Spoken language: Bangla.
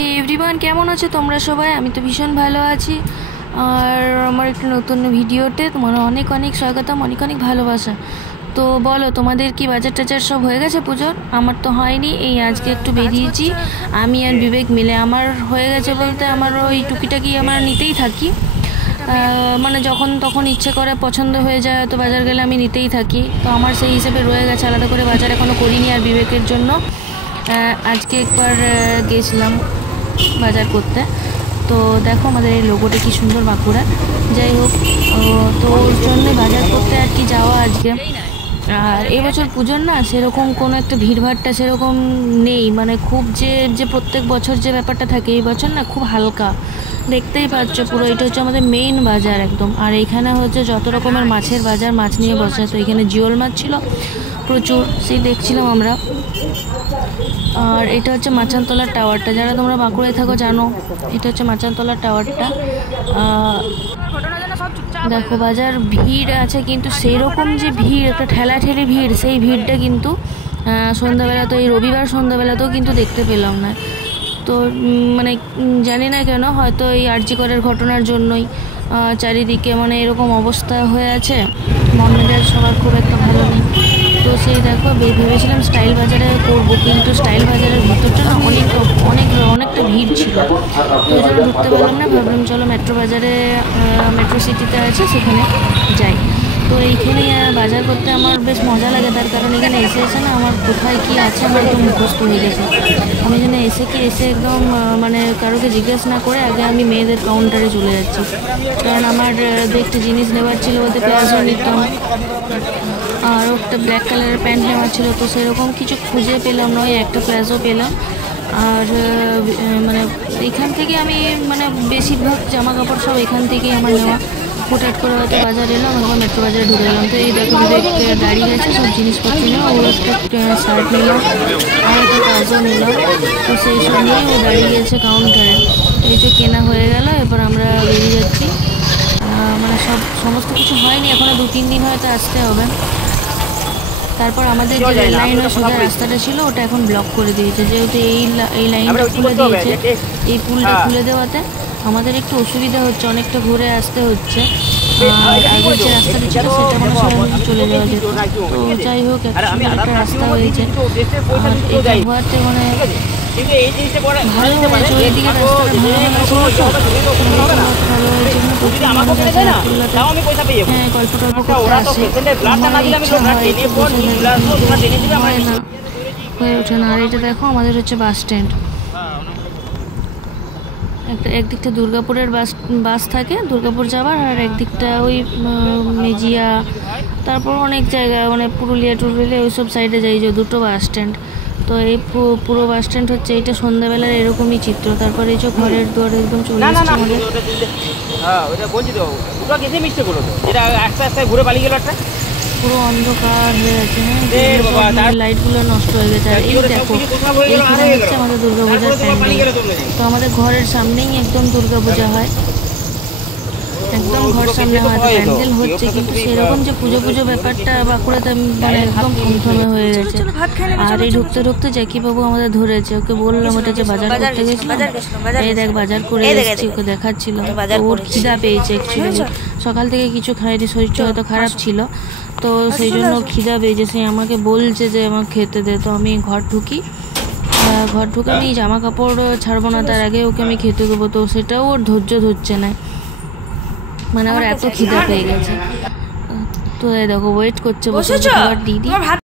হে এভরিওয়ান, কেমন আছো তোমরা সবাই? আমি তো ভীষণ ভালো আছি। আর আমার একটা নতুন ভিডিওতে তোমার অনেক অনেক স্বাগতম, অনেক অনেক ভালোবাসা। তো বলো, তোমাদের কি বাজার টাজার সব হয়ে গেছে পুজোর? আমার তো হয়নি, এই আজকে একটু বেরিয়েছি আমি আর বিবেক মিলে। আমার হয়ে গেছে বলতে আমার ওই টুকিটাকি আমরা নিতেই থাকি, মানে যখন তখন ইচ্ছে করে পছন্দ হয়ে যায় তো বাজার গেলে আমি নিতেই থাকি। তো আমার সেই হিসেবে রয়ে গেছে, আলাদা করে বাজার এখনও করিনি। আর বিবেকের জন্য আজকে একবার গেছিলাম বাজার করতে। তো দেখো আমাদের এই লোগোটা কি সুন্দর, বাঁকুড়া। যাই হোক, তো ওর জন্য বাজার করতে আর কি যাওয়া আজকে। আর এবছর পুজোর না সেরকম কোনো একটা ভিড়ভাড়টা সেরকম নেই, মানে খুব যে প্রত্যেক বছর যে ব্যাপারটা থাকে এই বছর না খুব হালকা। দেখতেই পাচ্ছ পুরো এটা হচ্ছে আমাদের মেইন বাজার একদম। আর এখানে হচ্ছে যত রকমের মাছের বাজার, মাছ নিয়ে বসে। তো এখানে জিওল মাছ ছিল প্রচুর, সেই দেখছিলাম আমরা। আর এটা হচ্ছে মাচানতলার টাওয়ারটা, যারা তোমরা বাঁকুড়ায় থাকো জানো এটা হচ্ছে মাচানতলার টাওয়ারটা। দেখো বাজার ভিড় আছে, কিন্তু সেই রকম যে ভিড়, একটা ঠেলাঠেলি ভিড়, সেই ভিড়টা কিন্তু সন্ধ্যাবেলা তো এই রবিবার সন্ধ্যাবেলাতেও কিন্তু দেখতে পেলাম না। তো মানে জানি না কেন, হয়তো এই আরজি করের ঘটনার জন্যই চারিদিকে মানে এরকম অবস্থা হয়ে আছে, মন মেজাজ সবার খুব একটা ভালো নেই। তো সেই দেখো ভেবেছিলাম স্টাইল বাজারে করবো, কিন্তু স্টাইল বাজারের ভিতরটা না অনেকটা ভিড় ছিল, তো ওই জন্য ঢুকতে পারলাম না। ভাবলাম চলো মেট্রো বাজারে, মেট্রো সিটিতে আছে সেখানে যাই। তো এইখানে বাজার করতে আমার বেশ মজা লাগে, তার কারণ এখানে এসে না আমার কোথায় কি আছে আমার একদম মুখস্থ হয়ে গেছে। আমি এখানে এসে একদম মানে কারোকে জিজ্ঞেস না করে আগে আমি মেয়েদের কাউন্টারে চলে যাচ্ছি, কারণ আমার একটা জিনিস নেওয়ার ছিল, বলতে প্লাজো নিতাম আর একটা ব্ল্যাক কালারের প্যান্ট নেওয়ার ছিল। তো সেরকম কিছু খুঁজে পেলাম না, ওই একটা প্লাজো পেলাম। আর মানে এখান থেকে আমি মানে বেশিরভাগ জামা কাপড় সব এখান থেকেই আমার নেওয়া। হঠাৎ করে হয়তো বাজার এলাম, এখন মেট্রো বাজারে ঢুকে গেলাম। তো এই দেখো দাঁড়িয়ে গেছে সব জিনিসপত্র নিয়ে, ও একটা শার্ট নিলাম আর একটা প্লাজো নিলাম। তো সেই সব নিয়ে ও দাঁড়িয়ে গেছে কাউন্টারে। এই যে কেনা হয়ে গেল, এবার আমরা বেরিয়ে যাচ্ছি। মানে সমস্ত কিছু হয়নি এখনও, 2-3 দিন হয়তো আসতে হবে। তারপর আমাদের যে রেল লাইনের সোজা রাস্তাটা ছিল ওটা এখন ব্লক করে দিয়েছে, যেহেতু এই লাইনটা খুলে দিয়েছে। এই পুলটা খুলে দেওয়াতে আমাদের একটু অসুবিধা হচ্ছে, অনেকটা ঘুরে আসতে হচ্ছে। আর আগের যে রাস্তাটা ছিল সেটা কোনো সময় চলে যাওয়া যেত। তো যাই হোক, একটা রাস্তা হয়েছে। আর এটা হওয়াতে মানে ভালো হয়েছে, ওইদিকে রাস্তাটা ভালো হয়েছে। প্রচুর মানুষ আছে হ্যাঁ, গল্প টল্প করতে আসে। আমার ইচ্ছা হয় একটু বসে হয় না, হয়ে ওঠে না। আর এটা দেখো আমাদের হচ্ছে বাস স্ট্যান্ড। একদিকটা দুর্গাপুরের বাস থাকে, দুর্গাপুর যাবার, আর একদিকটা ওই মেজিয়া, তারপর অনেক জায়গা মানে পুরুলিয়া ওইসব সাইডে যাই, যে দুটো বাস স্ট্যান্ড। তো এই পুরো বাস স্ট্যান্ড হচ্ছে এইটা সন্ধ্যাবেলার এরকমই চিত্র। তারপরে এই যে ঘরের দুয়ার একদম চলে আসছে আমাদের। পুরো অন্ধকার হয়ে গেছে, হ্যাঁ, লাইটগুলো নষ্ট হয়ে গেছে। আর এই দেখো এইখানে হচ্ছে আমাদের দুর্গাপূজার প্যান্ডেল। তো আমাদের ঘরের সামনেই একদম দুর্গাপূজা হয়, একদম ঘর সামনে হয়তো প্যান্ডেল হচ্ছে, কিন্তু সেরকম যে পুজো ব্যাপারটা বাঁকুড়াতে মানে একদম থমথমে হয়ে গেছে। আর এই ঢুকতে জ্যাকিবাবু আমাদের ধরেছে, ওকে বললাম ওটা যে বাজার করতে গেছিলাম, এই দেখ বাজার করে এসেছি, ওকে দেখাচ্ছিল। ওর খিদা পেয়েছে অ্যাকচুয়ালি, সকাল থেকে কিছু খায়নি, শরীরটা হয়তো খারাপ ছিল, তো সেই জন্য খিদা পেয়েছে। সে আমাকে বলছে যে আমাকে খেতে দে। তো আমি ঘর ঢুকে আমি জামা কাপড় ছাড়বো না, তার আগে ওকে আমি খেতে দেবো। তো সেটাও ওর ধৈর্য ধরছে না, মানে আমার এত খিদা পেয়ে গেছে। তো দেখো ওয়েট করছে বসে, দিদি